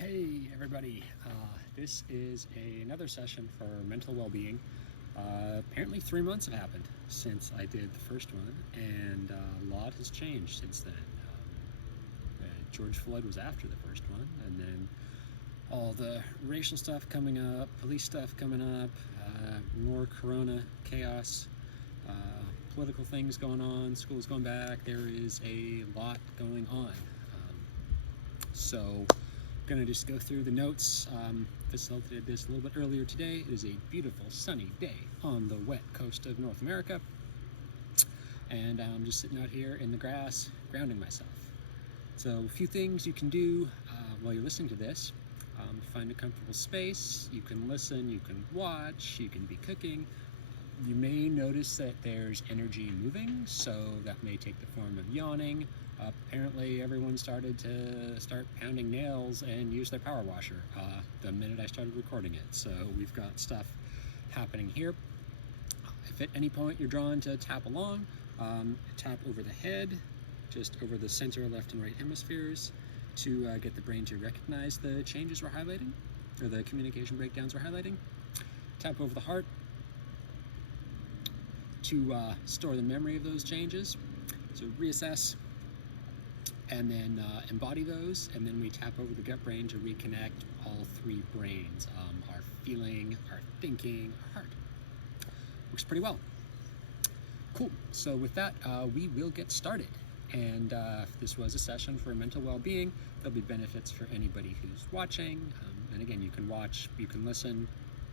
Hey everybody, this is another session for mental well-being. Apparently 3 months have happened since I did the first one, and a lot has changed since then. George Floyd was after the first one, and then all the racial stuff coming up, police stuff coming up, more corona chaos, political things going on, schools going back. There is a lot going on. So gonna just go through the notes. Facilitated this a little bit earlier today. It is a beautiful sunny day on the wet coast of North America, and I'm just sitting out here in the grass grounding myself. So a few things you can do while you're listening to this. Find a comfortable space. You can listen, you can watch, you can be cooking. You may notice that there's energy moving, so that may take the form of yawning. Apparently everyone started pounding nails and use their power washer the minute I started recording it. So we've got stuff happening here. If at any point you're drawn to tap along, tap over the head, just over the center, left and right hemispheres, to get the brain to recognize the changes we're highlighting, or the communication breakdowns we're highlighting. Tap over the heart to store the memory of those changes. So reassess, and then embody those, and then we tap over the gut brain to reconnect all three brains, our feeling, our thinking, our heart. Works pretty well. Cool, so with that, we will get started. And this was a session for mental well-being. There'll be benefits for anybody who's watching. And again, you can watch, you can listen,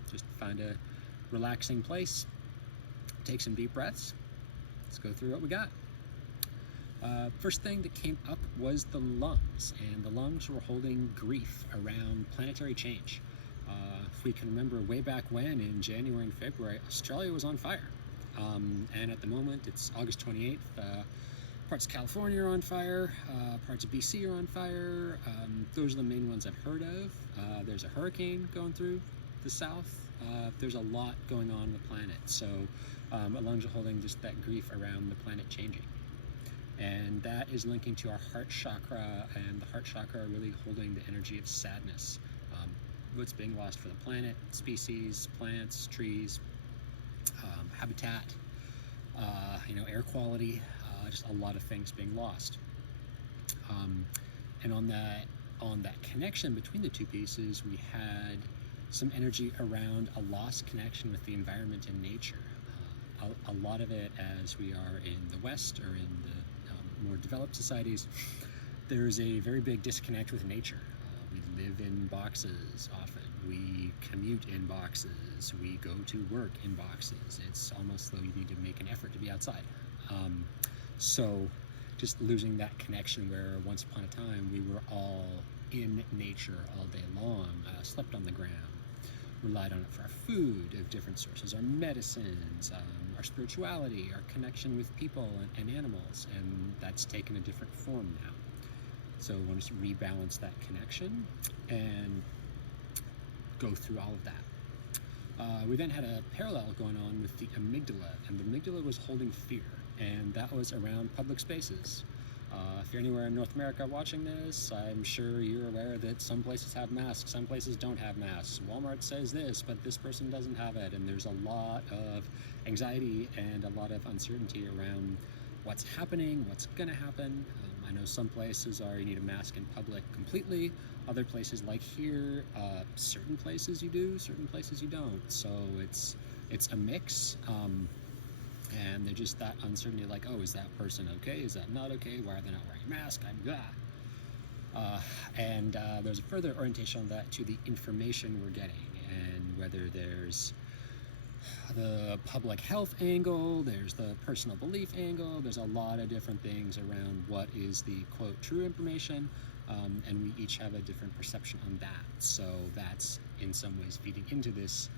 just find a relaxing place, take some deep breaths. Let's go through what we got. First thing that came up was the lungs, and the lungs were holding grief around planetary change. If we can remember way back when, in January and February, Australia was on fire. And at the moment, it's August 28th, parts of California are on fire, parts of BC are on fire. Those are the main ones I've heard of. There's a hurricane going through the south. There's a lot going on the planet. So lungs are holding just that grief around the planet changing. And that is linking to our heart chakra, and the heart chakra really holding the energy of sadness. What's being lost for the planet, species, plants, trees, habitat, air quality, just a lot of things being lost. And on that connection between the two pieces, we had some energy around a lost connection with the environment and nature. A lot of it, as we are in the West or in the more developed societies, there's a very big disconnect with nature. We live in boxes often. We commute in boxes. We go to work in boxes. It's almost though you need to make an effort to be outside. So just losing that connection where once upon a time we were all in nature all day long, slept on the ground, relied on it for our food of different sources, our medicines, our spirituality, our connection with people and animals, and that's taken a different form now. So we want to rebalance that connection and go through all of that. We then had a parallel going on with the amygdala, and the amygdala was holding fear, and that was around public spaces. If you're anywhere in North America watching this, I'm sure you're aware that some places have masks, some places don't have masks. Walmart says this, but this person doesn't have it, and there's a lot of anxiety and a lot of uncertainty around what's happening, what's gonna happen. I know some places you need a mask in public completely. Other places like here, certain places you do, certain places you don't. So it's a mix. And they're just that uncertainty, like, oh, is that person okay? Is that not okay? Why are they not wearing a mask? And there's a further orientation on that to the information we're getting, and whether there's the public health angle, there's the personal belief angle, there's a lot of different things around what is the, quote, true information, and we each have a different perception on that. So that's in some ways feeding into this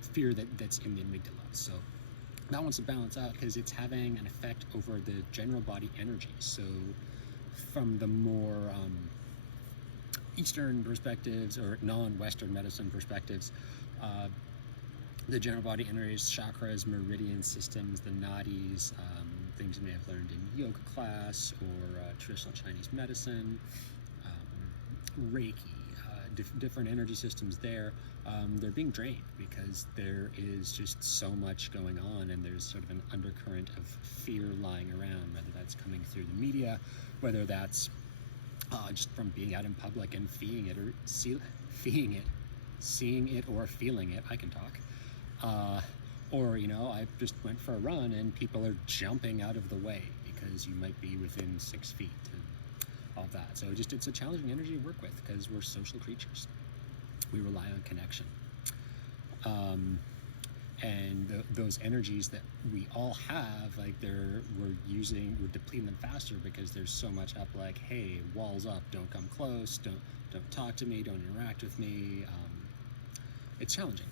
fear that's in the amygdala. So that wants to balance out because it's having an effect over the general body energy. So from the more Eastern perspectives or non-Western medicine perspectives, the general body energies, chakras, meridian systems, the nadis, things you may have learned in yoga class or traditional Chinese medicine, Reiki, different energy systems there, they're being drained because there is just so much going on, and there's sort of an undercurrent of fear lying around, whether that's coming through the media, whether that's just from being out in public and seeing it or feeling it. I can talk. Or, I just went for a run and people are jumping out of the way because you might be within 6 feet and all that. So it's a challenging energy to work with because we're social creatures. We rely on connection. And those energies that we all have, like we're depleting them faster because there's so much up, like, hey, walls up, don't come close, don't talk to me, don't interact with me. It's challenging.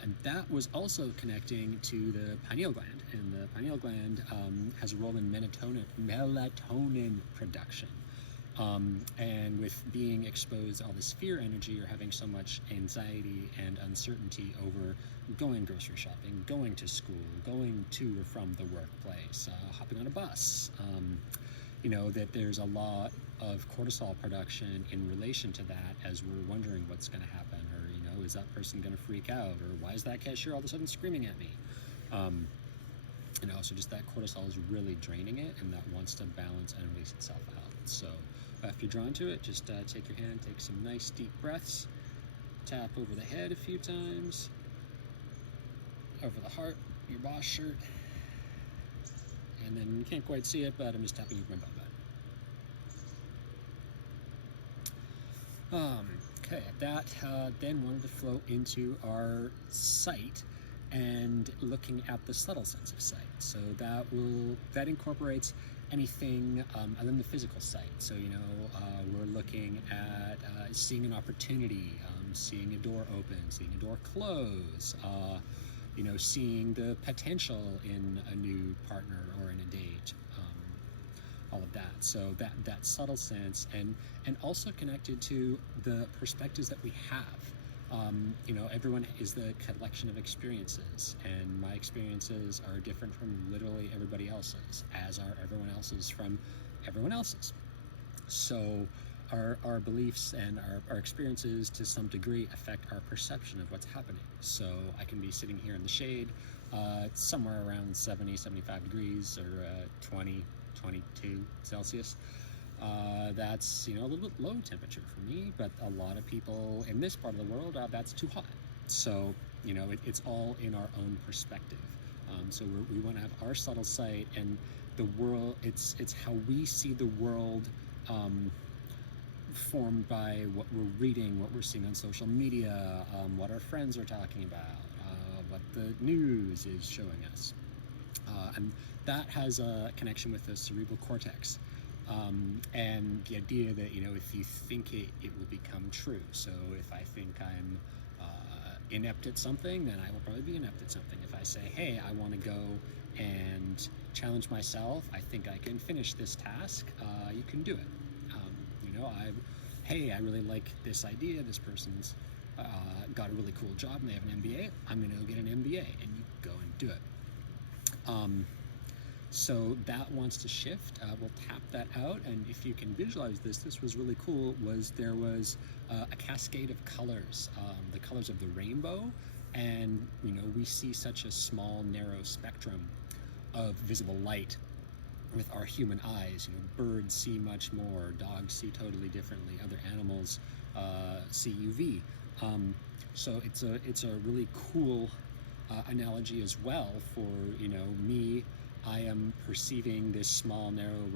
And that was also connecting to the pineal gland, and the pineal gland has a role in melatonin production. And with being exposed to all this fear energy, or having so much anxiety and uncertainty over going grocery shopping, going to school, going to or from the workplace, hopping on a bus, that there's a lot of cortisol production in relation to that, as we're wondering what's going to happen, or is that person going to freak out, or why is that cashier all of a sudden screaming at me? So just that cortisol is really draining it, and that wants to balance and release itself out. So if you're drawn to it, just take your hand, take some nice deep breaths, tap over the head a few times, over the heart, your boss shirt, and then you can't quite see it, but I'm just tapping with my butt. Okay, that then wanted to flow into our sight and looking at the subtle sense of sight. So that incorporates anything other than the physical sight. So we're looking at seeing an opportunity, seeing a door open, seeing a door close, seeing the potential in a new partner or in a date. All of that. So that subtle sense, and also connected to the perspectives that we have. Everyone is the collection of experiences, and my experiences are different from literally everybody else's, as are everyone else's from everyone else's. So our beliefs and our experiences to some degree affect our perception of what's happening. So I can be sitting here in the shade, somewhere around 70, 75 degrees, or 20, 22 Celsius. That's a little bit low temperature for me, but a lot of people in this part of the world, that's too hot. So it's all in our own perspective. So we want to have our subtle sight, and the world. It's how we see the world, formed by what we're reading, what we're seeing on social media, what our friends are talking about, what the news is showing us. And that has a connection with the cerebral cortex, and the idea that if you think it will become true. So if I think I'm inept at something, then I will probably be inept at something. If I say, hey, I want to go and challenge myself, I think I can finish this task, you can do it. I really like this idea, this person's got a really cool job and they have an MBA, I'm going to go get an MBA, and you go and do it. So that wants to shift. We'll tap that out, and if you can visualize this was really cool. There was a cascade of colors, the colors of the rainbow, and we see such a small, narrow spectrum of visible light with our human eyes. Birds see much more, dogs see totally differently, other animals see UV. So it's a really cool analogy as well for me. I am perceiving this small, narrow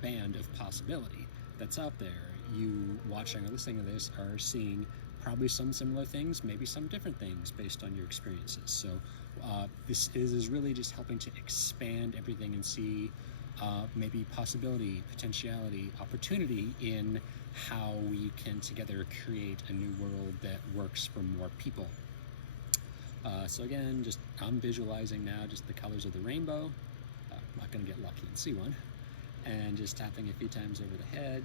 band of possibility that's out there. You watching or listening to this are seeing probably some similar things, maybe some different things based on your experiences. So this is really just helping to expand everything and see maybe possibility, potentiality, opportunity in how we can together create a new world that works for more people. So again, I'm visualizing now just the colors of the rainbow. I'm not going to get lucky and see one. And just tapping a few times over the head,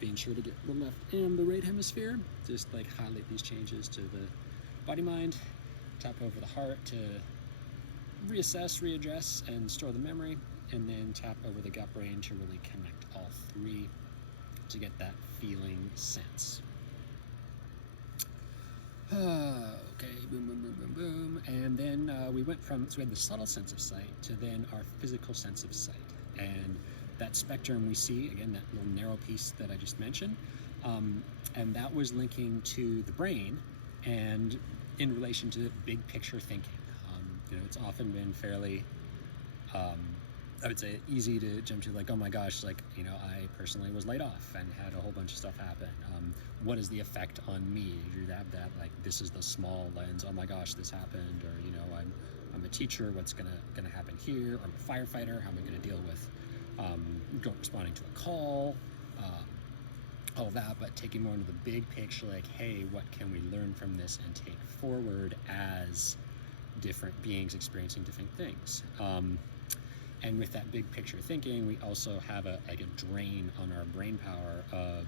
being sure to get the left and the right hemisphere. Just highlight these changes to the body mind. Tap over the heart to reassess, readdress, and store the memory. And then tap over the gut brain to really connect all 3 to get that feeling sense. Okay, boom, boom, boom, boom, boom. And then we went from, so we had the subtle sense of sight to then our physical sense of sight. And that spectrum we see, again, that little narrow piece that I just mentioned, and that was linking to the brain and in relation to big picture thinking. It's often been fairly, I would say, easy to jump to, like, oh my gosh, like, I personally was laid off and had a whole bunch of stuff happen. What is the effect on me? You have that, like, this is the small lens, oh my gosh, this happened, or, I'm a teacher, what's gonna happen here? Or I'm a firefighter, how am I gonna deal with responding to a call, all that, but taking more into the big picture, like, hey, what can we learn from this and take forward as different beings experiencing different things? And with that big picture thinking, we also have a drain on our brain power of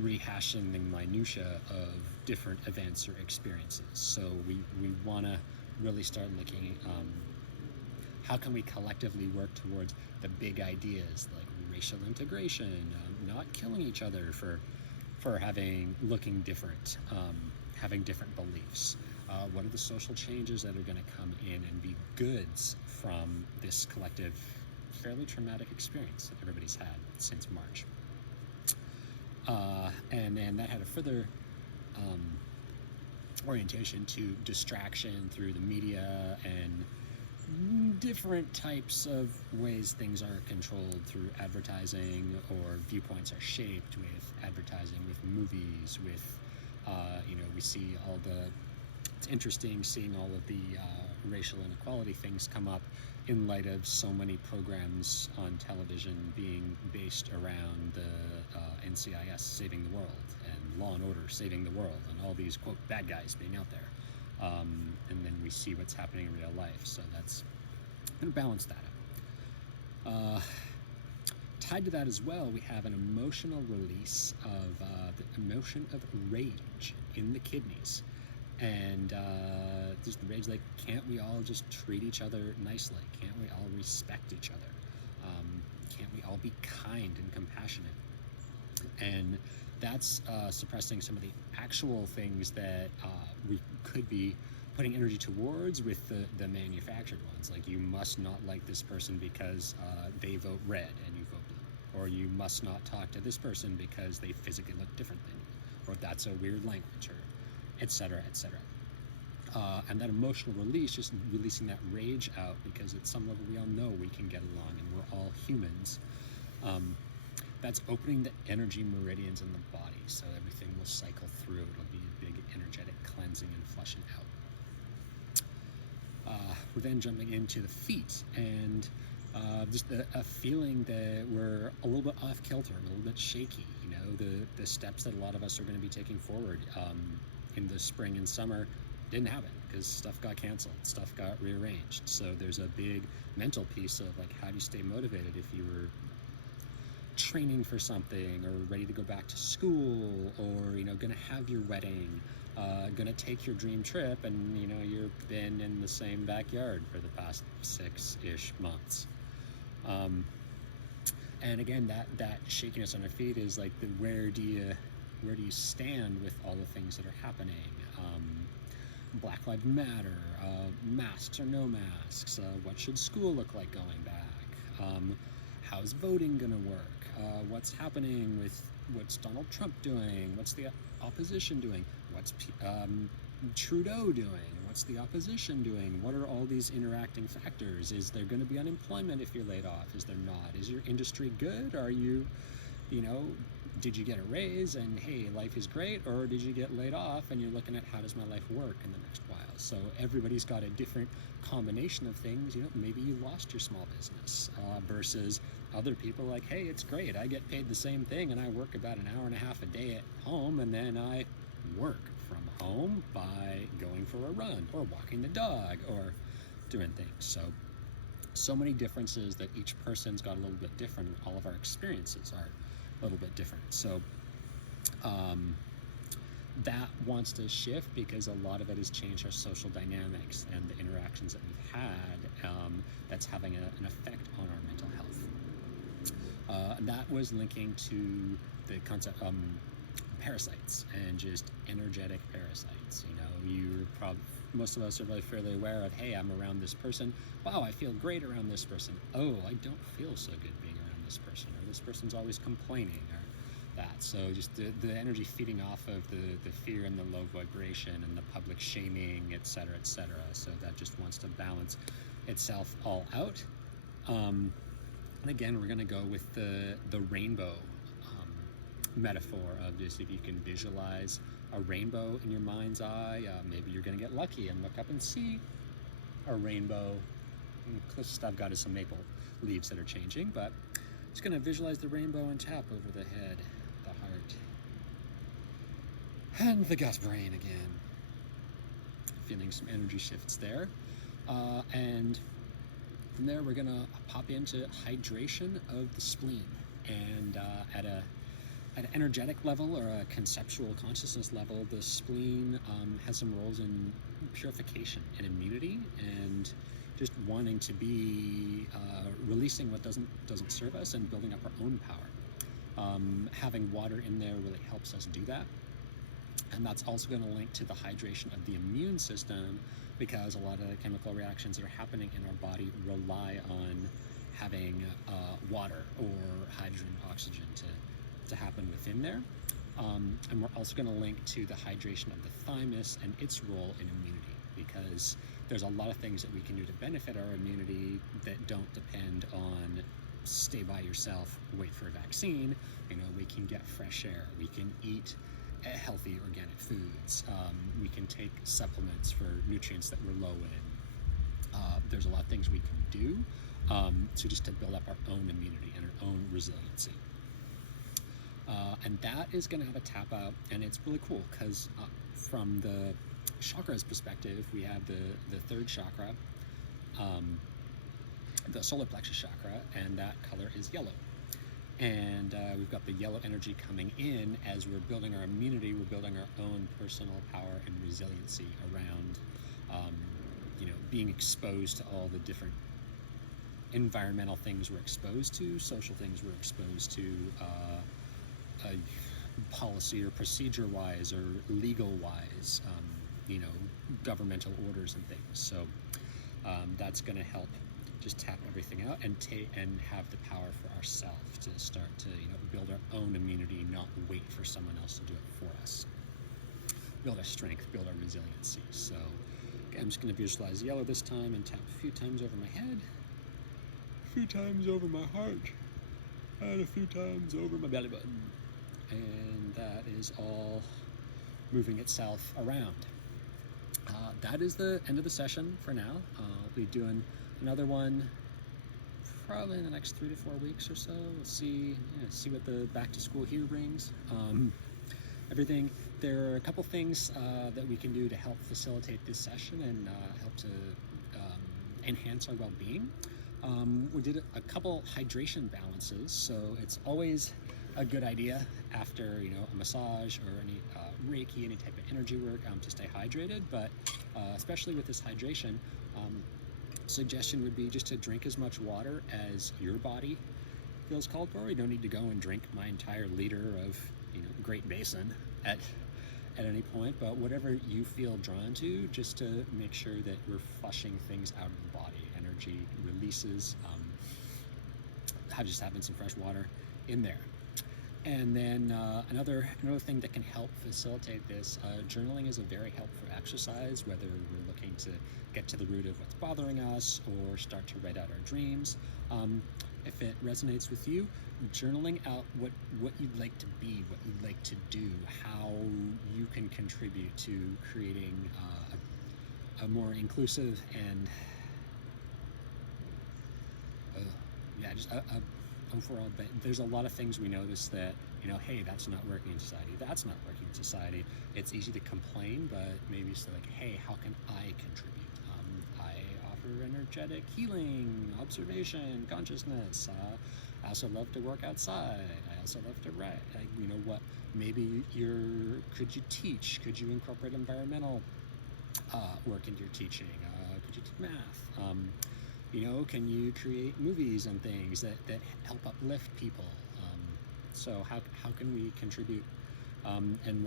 rehashing the minutia of different events or experiences. So we want to really start looking at how can we collectively work towards the big ideas like racial integration, not killing each other for looking different, having different beliefs. What are the social changes that are going to come in and be goods from this collective, fairly traumatic experience that everybody's had since March? And then that had a further orientation to distraction through the media and different types of ways things are controlled through advertising, or viewpoints are shaped with advertising, with movies, with, we see all the, it's interesting seeing all of the racial inequality things come up in light of so many programs on television being based around the NCIS saving the world and Law and Order saving the world and all these, quote, bad guys being out there. And then we see what's happening in real life. So that's going to balance that out. Tied to that as well, we have an emotional release of the emotion of rage in the kidneys. And just the rage, like, can't we all just treat each other nicely? Can't we all respect each other? Can't we all be kind and compassionate? And that's suppressing some of the actual things that we could be putting energy towards with the manufactured ones. Like, you must not like this person because they vote red and you vote blue. Or you must not talk to this person because they physically look different than you. Or that's a weird language, or et cetera, et cetera. And that emotional release, just releasing that rage out, because at some level we all know we can get along and we're all humans. That's opening the energy meridians in the body, so everything will cycle through. It'll be a big energetic cleansing and flushing out. We're then jumping into the feet, and just a feeling that we're a little bit off kilter, a little bit shaky. The steps that a lot of us are going to be taking forward in the spring and summer didn't happen because stuff got canceled, stuff got rearranged. So there's a big mental piece of, like, how do you stay motivated if you were training for something, or ready to go back to school, or going to have your wedding, going to take your dream trip, and you've been in the same backyard for the past 6-ish months. And again, that shakiness on our feet is like, where do you stand with all the things that are happening? Black Lives Matter, masks or no masks, what should school look like going back? How's voting gonna work? What's happening with, what's Donald Trump doing? What's the opposition doing? What's Trudeau doing? What's the opposition doing? What are all these interacting factors? Is there going to be unemployment if you're laid off? Is there not? Is your industry good? Are you, did you get a raise and hey, life is great? Or did you get laid off and you're looking at, how does my life work in the next while? So everybody's got a different combination of things. Maybe you lost your small business versus other people like, hey, it's great. I get paid the same thing and I work about an hour and a half a day at home, and then I work from home by going for a run or walking the dog or doing things. So many differences that each person's got a little bit different, and all of our experiences are a little bit different. So that wants to shift because a lot of it has changed our social dynamics and the interactions that we've had, that's having an effect on our mental health. And that was linking to the concept parasites and just energetic parasites. You know, most of us are really fairly aware of, hey, I'm around this person. Wow, I feel great around this person. Oh, I don't feel so good being around this person, or this person's always complaining, or that. So just the energy feeding off of the fear and the low vibration and the public shaming, etc., etc. So that just wants to balance itself all out. And again, we're going to go with the rainbow metaphor of just, if you can visualize a rainbow in your mind's eye, maybe you're going to get lucky and look up and see a rainbow. And the closest I've got is some maple leaves that are changing, but just going to visualize the rainbow and tap over the head, the heart, and the gut brain again. Feeling some energy shifts there. And from there, we're going to pop into hydration of the spleen. And at an energetic level or a conceptual consciousness level, the spleen has some roles in purification and immunity, and just wanting to be releasing what doesn't serve us and building up our own power. Having water in there really helps us do that. And that's also going to link to the hydration of the immune system, because a lot of the chemical reactions that are happening in our body rely on having water or hydrogen, oxygen to happen within there. And we're also going to link to the hydration of the thymus and its role in immunity, because there's a lot of things that we can do to benefit our immunity that don't depend on stay by yourself, wait for a vaccine. You know, we can get fresh air, we can eat healthy organic foods, we can take supplements for nutrients that we're low in. There's a lot of things we can do just to build up our own immunity and our own resiliency. And that is going to have a tap out, and it's really cool because from the chakras perspective, we have the third chakra, the solar plexus chakra, and that color is yellow. And we've got the yellow energy coming in as we're building our immunity. We're building our own personal power and resiliency around, being exposed to all the different environmental things we're exposed to, social things we're exposed to, policy or procedure-wise or legal-wise, governmental orders and things. So that's going to help just tap everything out and have the power for ourselves to start to build our own immunity, not wait for someone else to do it for us. Build our strength, build our resiliency. So again, I'm just going to visualize yellow this time and tap a few times over my head, a few times over my heart, and a few times over my belly button. And that is all moving itself around. That is the end of the session for now. I'll be doing another one probably in the next 3 to 4 weeks or so. We'll see what the back to school here brings. Everything. There are a couple things that we can do to help facilitate this session and help to enhance our well-being. We did a couple hydration balances, so it's always a good idea after a massage or any Reiki, any type of energy work, to stay hydrated. But especially with this hydration, suggestion would be just to drink as much water as your body feels called for. You don't need to go and drink my entire liter of Great Basin at any point, but whatever you feel drawn to, just to make sure that we're flushing things out of the body. Energy releases, just having some fresh water in there. And then another thing that can help facilitate this, journaling is a very helpful exercise, whether we're looking to get to the root of what's bothering us or start to write out our dreams. If it resonates with you, journaling out what you'd like to be, what you'd like to do, how you can contribute to creating a more inclusive and overall, but there's a lot of things we notice that, hey, that's not working in society, that's not working in society. It's easy to complain, but maybe it's like, hey, how can I contribute? I offer energetic healing, observation, consciousness. I also love to work outside. I also love to write. Maybe could you teach? Could you incorporate environmental work into your teaching? Could you teach math? Can you create movies and things that help uplift people? So how can we contribute? And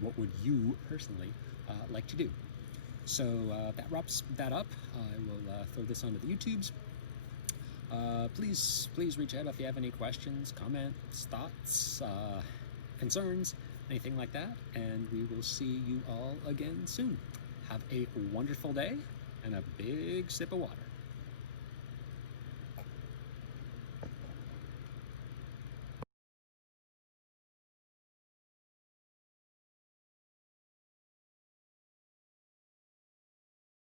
what would you personally like to do? So that wraps that up. I will throw this onto the YouTubes. Please reach out if you have any questions, comments, thoughts, concerns, anything like that. And we will see you all again soon. Have a wonderful day and a big sip of water.